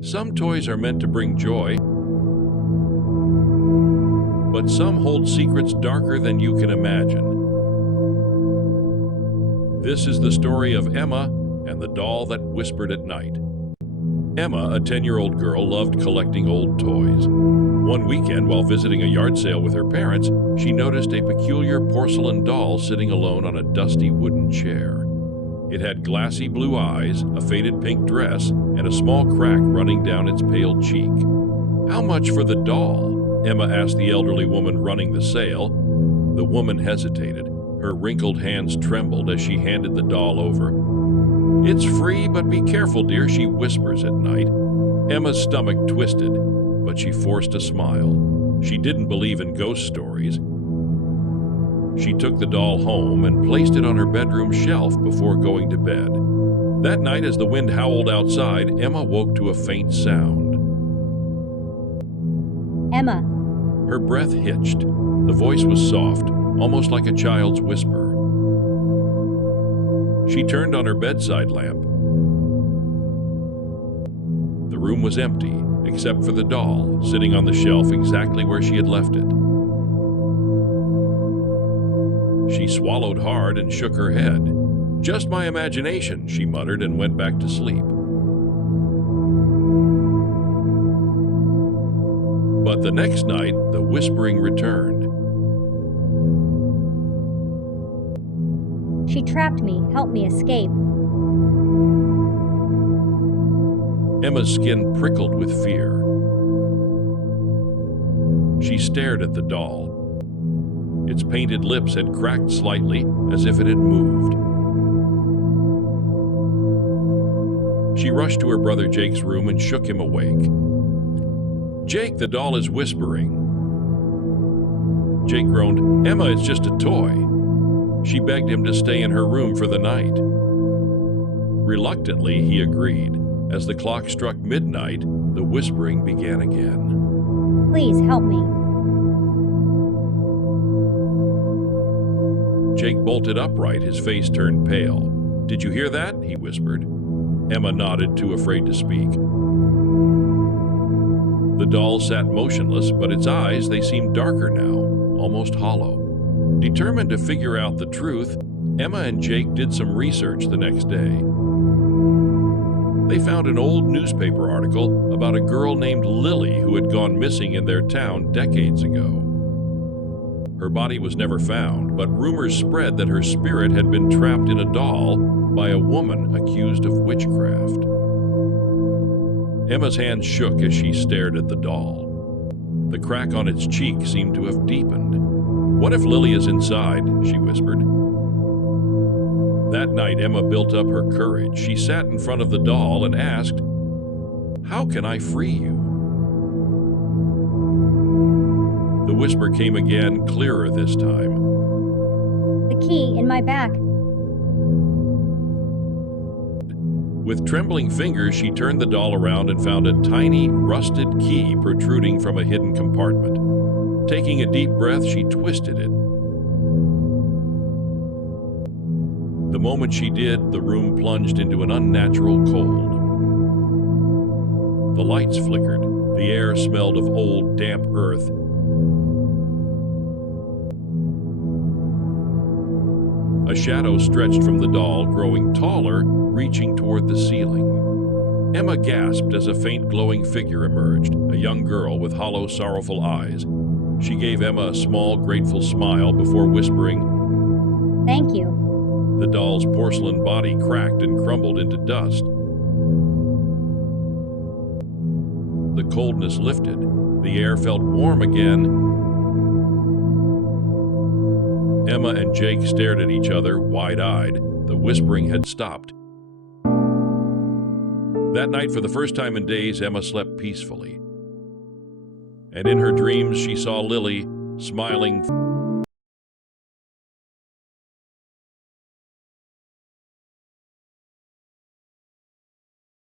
Some toys are meant to bring joy, but some hold secrets darker than you can imagine. This is the story of Emma and the doll that whispered at night. Emma, a 10-year-old girl, loved collecting old toys. One weekend, while visiting a yard sale with her parents, she noticed a peculiar porcelain doll sitting alone on a dusty wooden chair. It had glassy blue eyes, a faded pink dress, and a small crack running down its pale cheek. "How much for the doll?" Emma asked the elderly woman running the sale. The woman hesitated. Her wrinkled hands trembled as she handed the doll over. "It's free, but be careful, dear," she whispers at night. Emma's stomach twisted, but she forced a smile. She didn't believe in ghost stories. She took the doll home and placed it on her bedroom shelf before going to bed. That night, as the wind howled outside, Emma woke to a faint sound. Emma. Her breath hitched. The voice was soft, almost like a child's whisper. She turned on her bedside lamp. The room was empty, except for the doll, sitting on the shelf exactly where she had left it. She swallowed hard and shook her head. "Just my imagination," she muttered and went back to sleep. But the next night, the whispering returned. She trapped me. Help me escape. Emma's skin prickled with fear. She stared at the doll. Its painted lips had cracked slightly, as if it had moved. She rushed to her brother Jake's room and shook him awake. "Jake, the doll is whispering." Jake groaned, "Emma, it's just a toy." She begged him to stay in her room for the night. Reluctantly, he agreed. As the clock struck midnight, the whispering began again. Please help me. Jake bolted upright, his face turned pale. "Did you hear that?" he whispered. Emma nodded, too afraid to speak. The doll sat motionless, but its eyes, they seemed darker now, almost hollow. Determined to figure out the truth, Emma and Jake did some research the next day. They found an old newspaper article about a girl named Lily who had gone missing in their town decades ago. Her body was never found, but rumors spread that her spirit had been trapped in a doll by a woman accused of witchcraft. Emma's hand shook as she stared at the doll. The crack on its cheek seemed to have deepened. "What if Lily is inside?" she whispered. That night, Emma built up her courage. She sat in front of the doll and asked, "How can I free you?" The whisper came again, clearer this time. The key in my back. With trembling fingers, she turned the doll around and found a tiny, rusted key protruding from a hidden compartment. Taking a deep breath, she twisted it. The moment she did, the room plunged into an unnatural cold. The lights flickered. The air smelled of old, damp earth. A shadow stretched from the doll, growing taller, reaching toward the ceiling. Emma gasped as a faint glowing figure emerged, a young girl with hollow, sorrowful eyes. She gave Emma a small, grateful smile before whispering, "Thank you." The doll's porcelain body cracked and crumbled into dust. The coldness lifted. The air felt warm again. Emma and Jake stared at each other, wide-eyed. The whispering had stopped. That night, for the first time in days, Emma slept peacefully. And in her dreams, she saw Lily, smiling